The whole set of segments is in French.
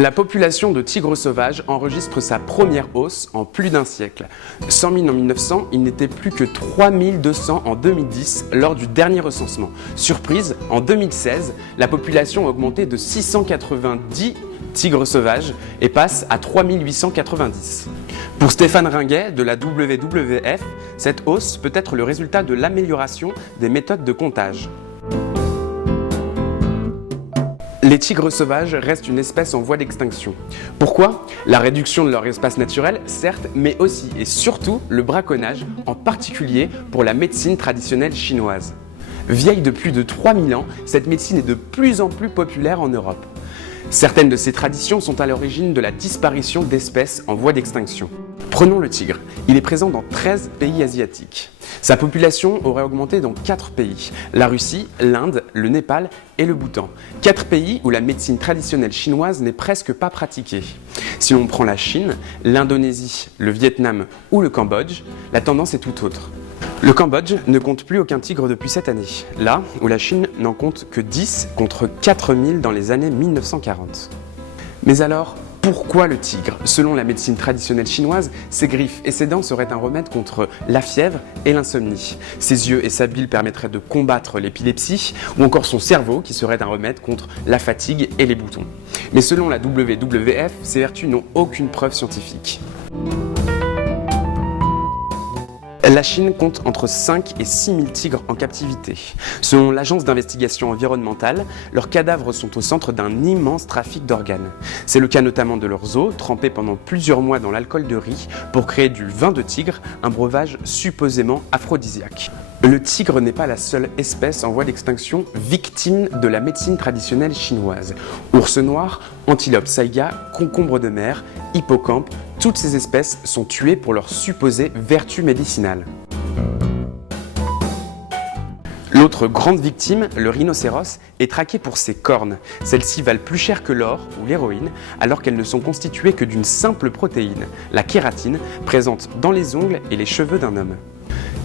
La population de tigres sauvages enregistre sa première hausse en plus d'un siècle. 100 000 en 1900, il n'était plus que 3 200 en 2010 lors du dernier recensement. Surprise, en 2016, la population a augmenté de 690 tigres sauvages et passe à 3 890. Pour Stéphane Ringuet de la WWF, cette hausse peut être le résultat de l'amélioration des méthodes de comptage. Les tigres sauvages restent une espèce en voie d'extinction. Pourquoi? La réduction de leur espace naturel, certes, mais aussi et surtout le braconnage, en particulier pour la médecine traditionnelle chinoise. Vieille de plus de 3000 ans, cette médecine est de plus en plus populaire en Europe. Certaines de ces traditions sont à l'origine de la disparition d'espèces en voie d'extinction. Prenons le tigre. Il est présent dans 13 pays asiatiques. Sa population aurait augmenté dans 4 pays, la Russie, l'Inde, le Népal et le Bhoutan. 4 pays où la médecine traditionnelle chinoise n'est presque pas pratiquée. Si l'on prend la Chine, l'Indonésie, le Vietnam ou le Cambodge, la tendance est tout autre. Le Cambodge ne compte plus aucun tigre depuis cette année, là où la Chine n'en compte que 10 contre 4000 dans les années 1940. Mais alors, pourquoi le tigre? Selon la médecine traditionnelle chinoise, ses griffes et ses dents seraient un remède contre la fièvre et l'insomnie. Ses yeux et sa bile permettraient de combattre l'épilepsie, ou encore son cerveau qui serait un remède contre la fatigue et les boutons. Mais selon la WWF, ces vertus n'ont aucune preuve scientifique. La Chine compte entre 5 et 6 000 tigres en captivité. Selon l'agence d'investigation environnementale, leurs cadavres sont au centre d'un immense trafic d'organes. C'est le cas notamment de leurs os, trempés pendant plusieurs mois dans l'alcool de riz pour créer du vin de tigre, un breuvage supposément aphrodisiaque. Le tigre n'est pas la seule espèce en voie d'extinction victime de la médecine traditionnelle chinoise. Ours noir, antilope saïga, concombre de mer, hippocampe, toutes ces espèces sont tuées pour leurs supposées vertus médicinales. L'autre grande victime, le rhinocéros, est traqué pour ses cornes. Celles-ci valent plus cher que l'or ou l'héroïne, alors qu'elles ne sont constituées que d'une simple protéine, la kératine, présente dans les ongles et les cheveux d'un homme.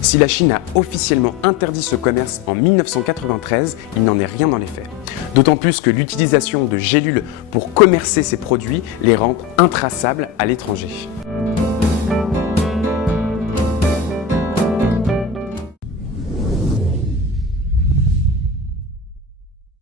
Si la Chine a officiellement interdit ce commerce en 1993, il n'en est rien dans les faits. D'autant plus que l'utilisation de gélules pour commercer ces produits les rend intraçables à l'étranger.